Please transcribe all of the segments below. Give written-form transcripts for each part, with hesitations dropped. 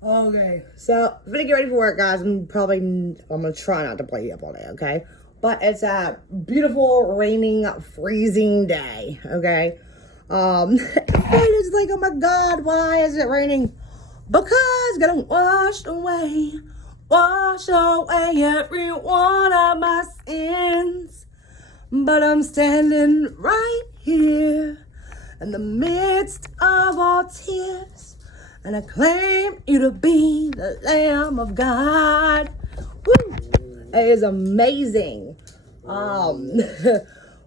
Okay, so I'm gonna get ready for work, guys. I'm gonna try not to play you up all day, okay? But it's a beautiful, raining, freezing day, okay? And it's like, oh my God, why is it raining? Because it's gonna wash away every one of my sins. But I'm standing right here in the midst of all tears, and I claim you to be the Lamb of God. Woo! It is amazing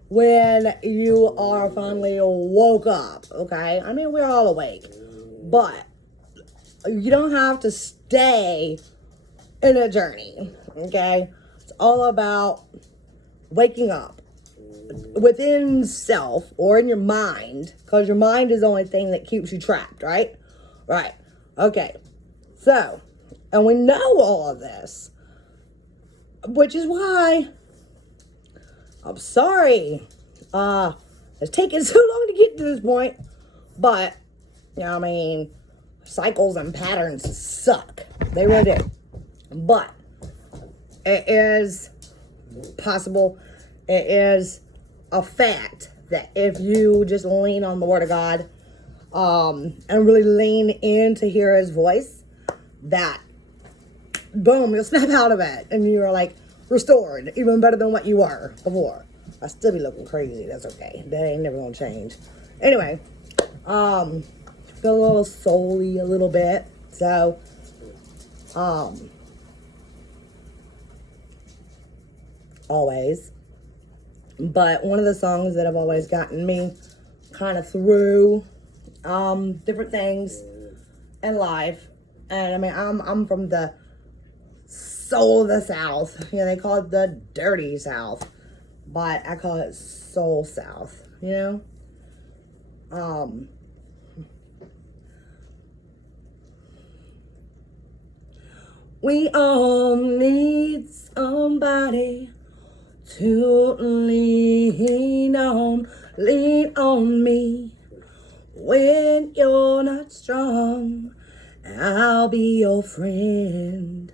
when you are finally woke up, okay? I mean, we're all awake, but you don't have to stay in a journey, okay? It's all about waking up within self or in your mind, because your mind is the only thing that keeps you trapped, right? Right. Okay. So, and we know all of this, which is why I'm sorry it's taken so long to get to this point. But, you know, I mean, cycles and patterns suck. They really do. But it is possible. It is a fact that if you just lean on the Word of God and really lean in to hear His voice, that boom, you'll snap out of it and you're like restored, even better than what you were before. I still be looking crazy. That's okay. That ain't never gonna change. Anyway, feel a little soul-y a little bit. So, always. But one of the songs that have always gotten me kind of through different things in life, and I mean, I'm from the soul of the South. You know, they call it the dirty South, but I call it soul South. You know, we all need somebody to lean on me when you're not strong. I'll be your friend.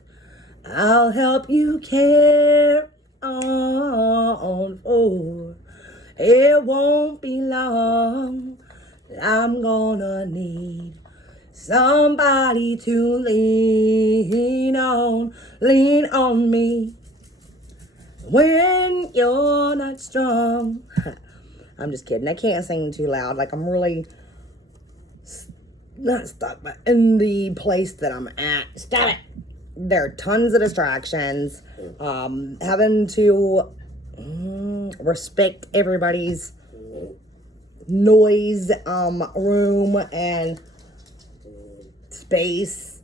I'll help you carry on, for it won't be long. I'm gonna need somebody to lean on me when you're not strong. I'm just kidding. I can't sing too loud. Like, I'm really not stuck, but in the place that I'm at. Stop it. There are tons of distractions. Having to respect everybody's noise, room, and space.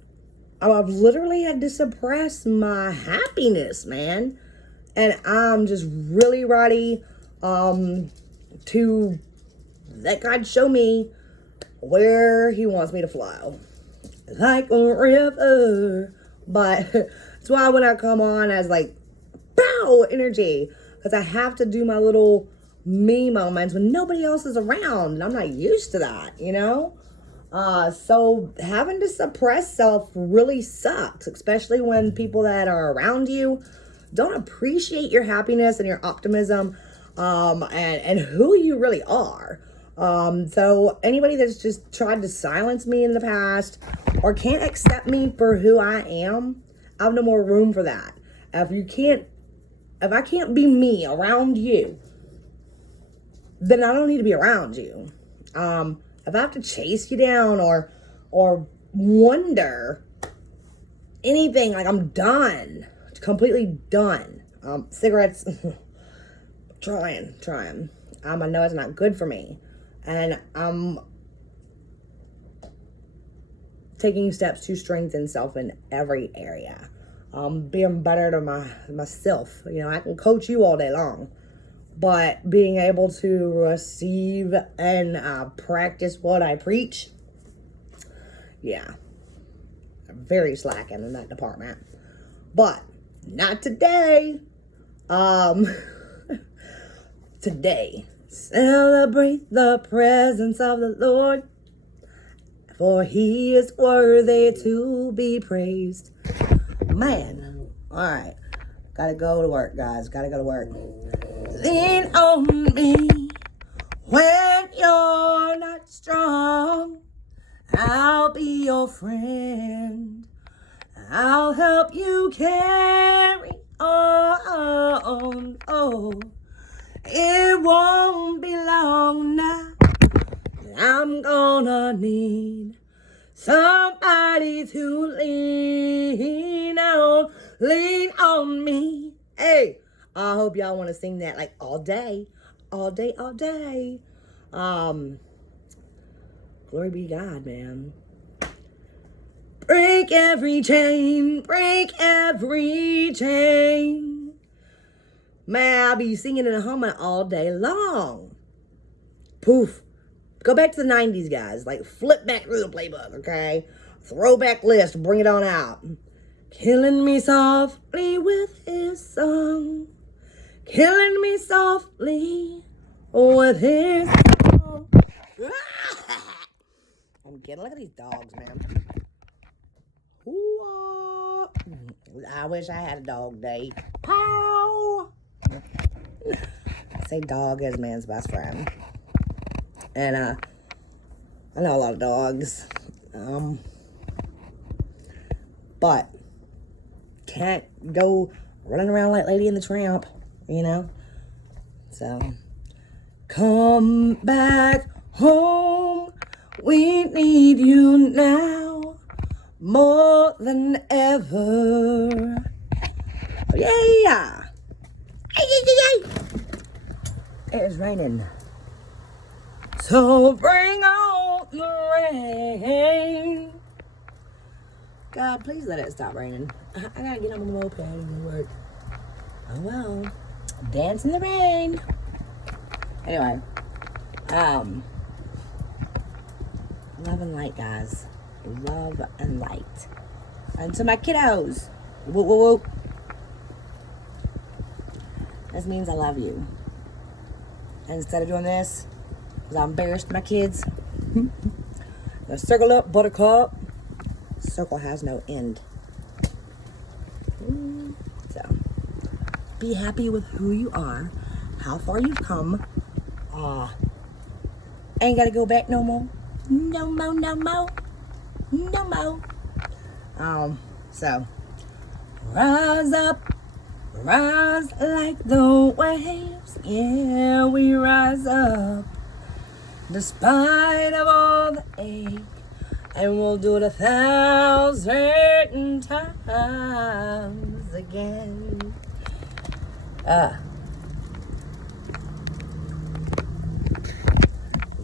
I've literally had to suppress my happiness, man. And I'm just really ready to let God show me where He wants me to flow. Like a river. But that's why when I come on as like, bow energy, because I have to do my little me moments when nobody else is around. And I'm not used to that, you know? So having to suppress self really sucks, especially when people that are around you don't appreciate your happiness and your optimism, and who you really are. So anybody that's just tried to silence me in the past or can't accept me for who I am, I have no more room for that. If I can't be me around you, then I don't need to be around you. If I have to chase you down or wonder anything, like, I'm done, completely done. Cigarettes, trying. I know it's not good for me, and I'm taking steps to strengthen self in every area. Being better to myself. You know, I can coach you all day long, but being able to receive and practice what I preach, yeah, I'm very slacking in that department. But not today. Today, celebrate the presence of the Lord. for he is worthy to be praised. Man, all right. Gotta go to work, guys. Gotta go to work. Lean on me when you're not strong. I'll be your friend. I'll help you carry on. Oh, it won't be long now. I'm gonna need somebody to lean on. Lean on me. Hey, I hope y'all want to sing that like all day. All day, all day. Glory be to God, man. Break every chain. Break every chain. Man, I'll be singing and humming all day long. Poof. Go back to the 90s, guys. Like, flip back through the playbook, okay? Throwback list. Bring it on out. Killing me softly with his song. Killing me softly with his song. I'm kidding. Look at these dogs, man. Ooh, I wish I had a dog day. Pow! I say dog as man's best friend. And I know a lot of dogs. But can't go running around like Lady and the Tramp, you know? So, come back home. We need you now more than ever. Yeah. It is raining. So bring on the rain. God, please let it stop raining. I gotta get on the moped and go to work. Oh well. Dance in the rain. Anyway. Love and light, guys. Love and light. And to my kiddos. Whoop, whoop, whoop. This means I love you. And instead of doing this, because I embarrassed my kids. Now circle up, buttercup. Circle has no end. So, be happy with who you are, how far you've come. Ain't gotta go back no more. No more, no more. No more. So, rise up, rise like the waves. Yeah, we rise up. Despite of all the ache, and we'll do it 1,000 times again.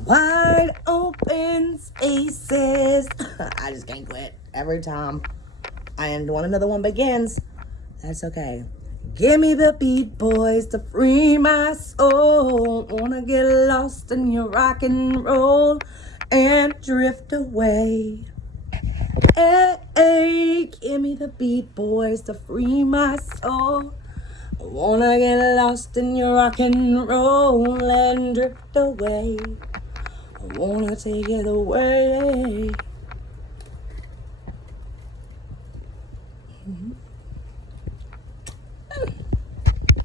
Wide open spaces. I just can't quit. Every time I end one, another one begins. That's okay. Give me the beat, boys, to free my soul. Wanna get lost in your rock and roll and drift away. Hey, give me the beat, boys, to free my soul. Wanna get lost in your rock and roll and drift away. I wanna take it away.